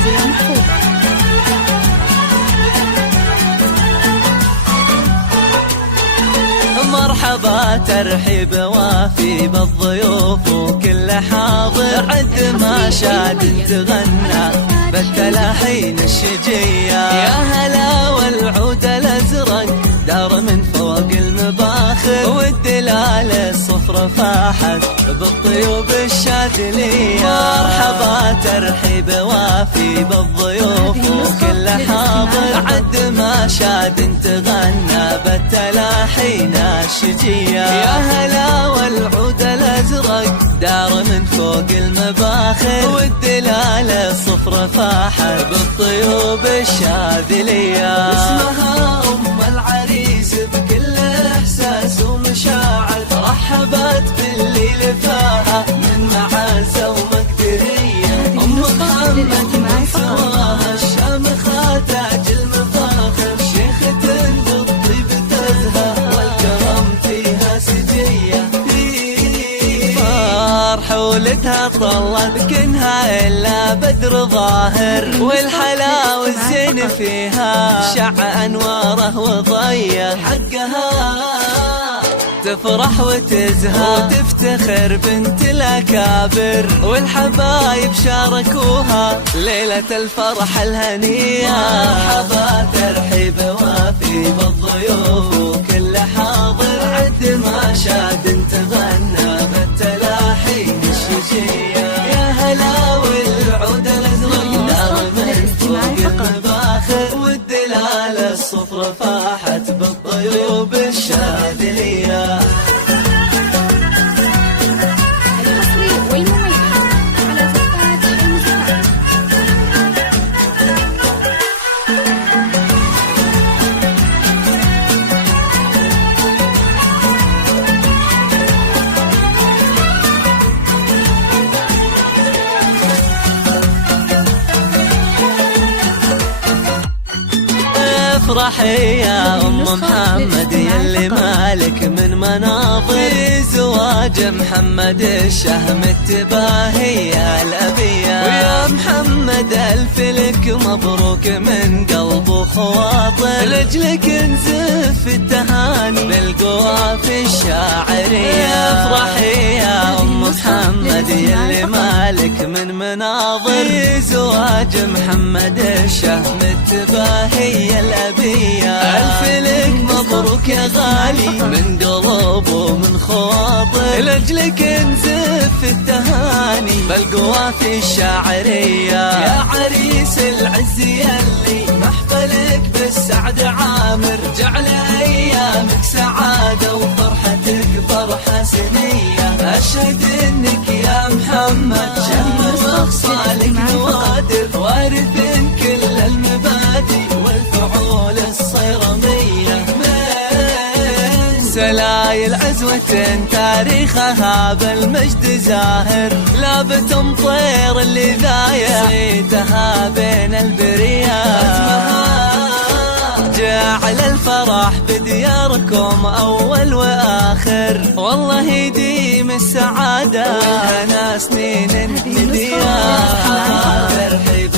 أغازية محفوظة. مرحبا ترحيب وافي بالضيوف وكل حاضر، عد ما شاد تغنى بالتلاحين الشجية. يا هلا والعود الأزرق دار من فوق المباخر، والدلال الصفر فاحت بالطيوب الشاذلية. مرحبا ترحيب وافي بالضيوف وكل حاضر، عد ما شاد تغنى بالتلاحين الشجية. يا هلا والعود الأزرق دار من فوق المباخر، والدلال الصفر فاحت بالطيوب الشاذلية. اسمها أم العريس بكل إحساس ومشاعر، رحبت باللي لفاها من معازة ومقدرية. أم محمد من سواها الشامخة تاج المفاخر، شيخة بالطيب تزهى والكرم فيها سجية. حولتها طلت كنها إلا بدر ظاهر، والحلا والزين فيها شع أنواره وضية. حقها تفرح وتزهى وتفتخر بنت الأكابر، والحبايب شاركوها ليلة الفرح الهنية. مرحبا ترحيب وافي بالضيوف وكل حاضر، عد ما شاد تغنى بالتلاحين الشجية. يا هلا والعود الأزرق دار من فوق المباخر، والدلال الصفر فاحت بالطيوب الشاذلية. المصري والمميز على زفات المزفات. افرحي يا أم محمد يلي مالك من مناظر، في زواج محمد الشهم التباهي الأبية. ويا محمد ألف لك مبروك من قلب وخواطر، لجلك نزف التهاني بالقوافي الشاعرية. افرحي يا أم محمد يلي مالك من مناظر، في زواج محمد الشهم التباهي الأبية. ألف لك مبروك يا غالي من قلب ومن خواطر، لأجلك نزف التهاني بالقوافي الشاعرية. يا عريس العز يلي محفلك بالسعد عامر، جعل أيامك سعادة وفرحتك فرحة سنية. أشهد إنك يا محمد شهم مخصالك نوادر، وارث كل المبادئ والفعول الصيرمية. من سلايل عزوة تاريخها بالمجد زاهر، لابت مطير اللي ذايع صيتها بين البريات. جعل الفرح بدياركم أول وآخر، والله يديم السعادة والهنا سنين نديار. ترحيب